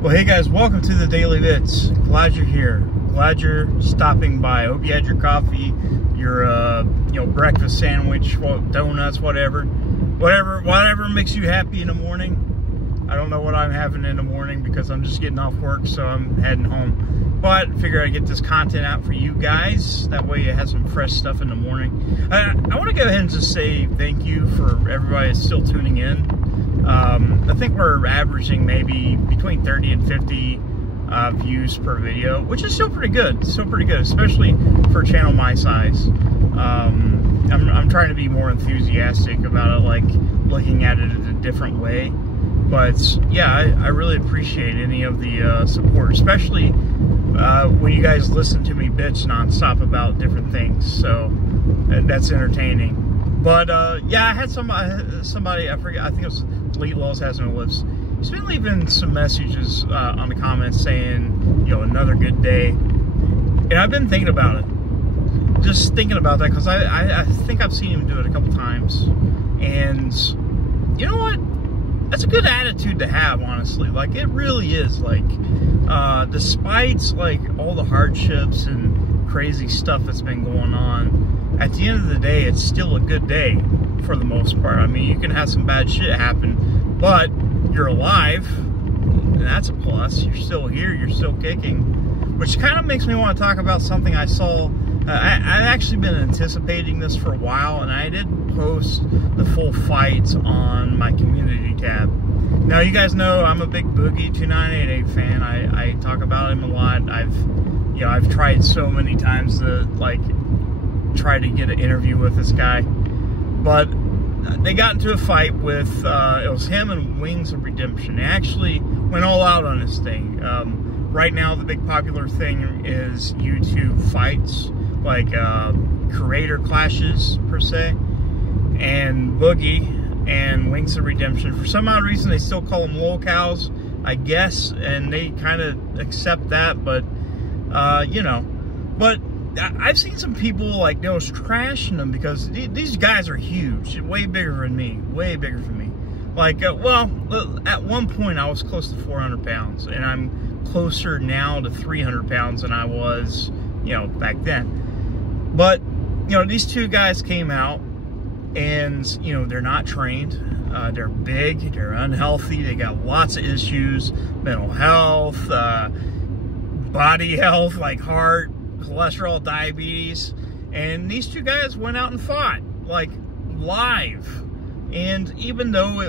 Well, hey guys, welcome to the Daily Bits. Glad you're here. Glad you're stopping by. Hope you had your coffee, your breakfast sandwich, donuts, whatever makes you happy in the morning. I don't know what I'm having in the morning because I'm just getting off work, so I'm heading home. But I figure I'd get this content out for you guys. That way you have some fresh stuff in the morning. I want to go ahead and just say thank you for everybody that's still tuning in. I think we're averaging maybe between 30 and 50 views per video, which is still pretty good. Still pretty good, especially for a channel my size. I'm trying to be more enthusiastic about it, like looking at it in a different way. But yeah, I really appreciate any of the support, especially when you guys listen to me bitch nonstop about different things. So that's entertaining. But yeah, I had somebody, I forget, I think it was Late Laws Has No Lips. He's been leaving some messages on the comments saying, another good day. And I've been thinking about it. Just thinking about that, because I think I've seen him do it a couple times. And you know what? That's a good attitude to have, honestly. Like, it really is. Like, despite like all the hardships and crazy stuff that's been going on, at the end of the day, it's still a good day for the most part. I mean, you can have some bad shit happen, but you're alive, and that's a plus. You're still here, you're still kicking, which kind of makes me want to talk about something I saw. I've actually been anticipating this for a while, and I did post the full fight on my community tab. Now, you guys know I'm a big Boogie 2988 fan. I talk about him a lot. I've tried so many times to try to get an interview with this guy, but they got into a fight with it was him and Wings of Redemption. They actually went all out on this thing. Right now, the big popular thing is YouTube fights, like creator clashes per se, and Boogie and Wings of Redemption, for some odd reason they still call them lolcows, I guess, and they kind of accept that. But but I've seen some people was trashing them because these guys are huge, way bigger than me, way bigger than me. Well, at one point I was close to 400 pounds, and I'm closer now to 300 pounds than I was, back then. But, these two guys came out, and, they're not trained. They're big, they're unhealthy, they got lots of issues, mental health, body health, like heart, cholesterol, diabetes. And these two guys went out and fought, live. And even though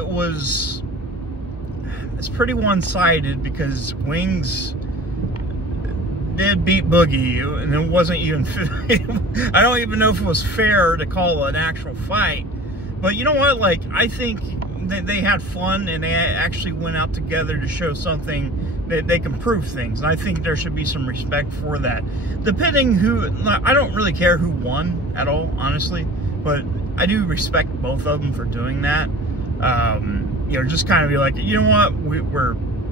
it's pretty one-sided, because Wings did beat Boogie, and it wasn't even I don't even know if it was fair to call an actual fight. But you know what, I think they had fun, and they actually went out together to show something that they can prove things. And I think there should be some respect for that. Depending I don't really care who won at all, honestly, but I do respect both of them for doing that. Just kind of be like, you know what,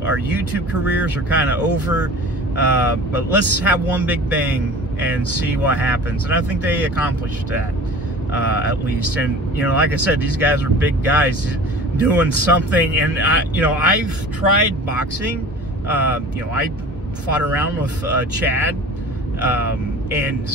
our YouTube careers are kind of over, but let's have one big bang and see what happens. And I think they accomplished that, at least. And, like I said, these guys are big guys doing something. And, I've tried boxing. I fought around with Chad, and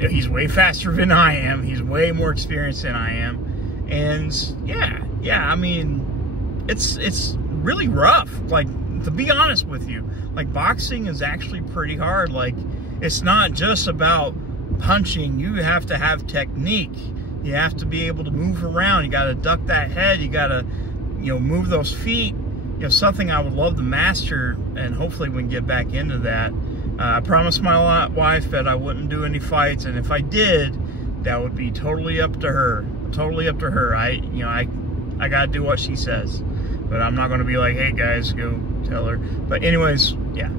he's way faster than I am. He's way more experienced than I am. And yeah, I mean, it's really rough. To be honest with you, boxing is actually pretty hard. It's not just about punching. You have to have technique. You have to be able to move around. You got to duck that head. You got to, move those feet. Something I would love to master, and hopefully we can get back into that. I promised my wife that I wouldn't do any fights, and if I did, that would be totally up to her. Totally up to her. I gotta do what she says, but I'm not gonna be like, hey guys, go tell her. But anyways, yeah,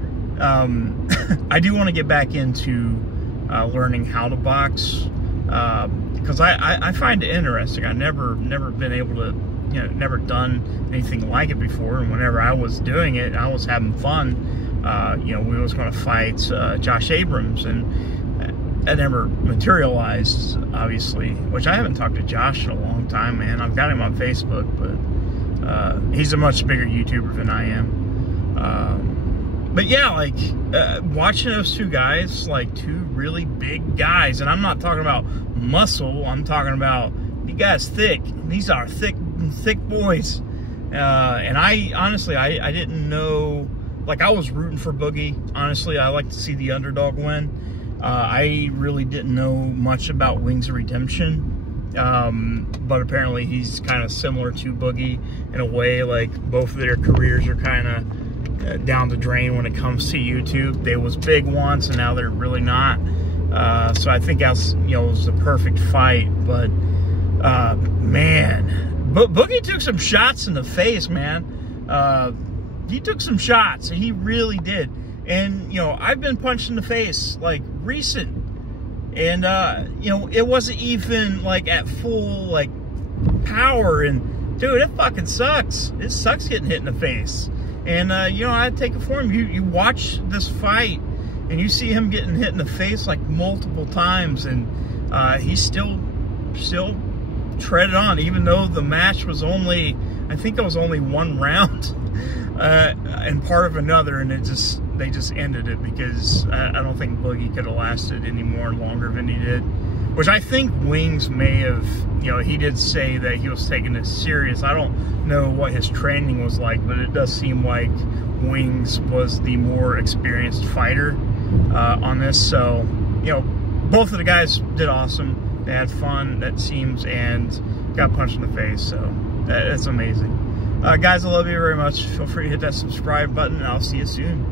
I do want to get back into learning how to box, because I find it interesting. I've never been able to, never done anything like it before, and whenever I was doing it, I was having fun. We was going to fight Josh Abrams, and that never materialized, obviously, which I haven't talked to Josh in a long time, man. I've got him on Facebook, but he's a much bigger YouTuber than I am. But yeah, like, watching those two guys, like two really big guys, and I'm not talking about muscle, I'm talking about, you guys thick. These are thick boys. And I, honestly, I didn't know, like, I was rooting for Boogie. Honestly, I like to see the underdog win. I really didn't know much about Wings of Redemption. But apparently he's kind of similar to Boogie in a way. Like, both of their careers are kind of down the drain when it comes to YouTube. They was big once, and now they're really not. So I think that's, you know, it was the perfect fight. But man, Boogie took some shots in the face, man. He took some shots. He really did. And, you know, I've been punched in the face, like, recent. And, you know, it wasn't even, like, at full, like, power. And, dude, it fucking sucks. It sucks getting hit in the face. And, you know, I take it for him. You watch this fight, and you see him getting hit in the face, like, multiple times. And he's still treaded on, even though the match was only, I think it was only one round and part of another. And they just ended it because I don't think Boogie could have lasted any more longer than he did. Which I think Wings may have, you know, he did say that he was taking this serious. I don't know what his training was like, but it does seem like Wings was the more experienced fighter on this. So, you know, both of the guys did awesome. They had fun, that seems, and got punched in the face. So that's amazing. Guys, I love you very much. Feel free to hit that subscribe button, and I'll see you soon.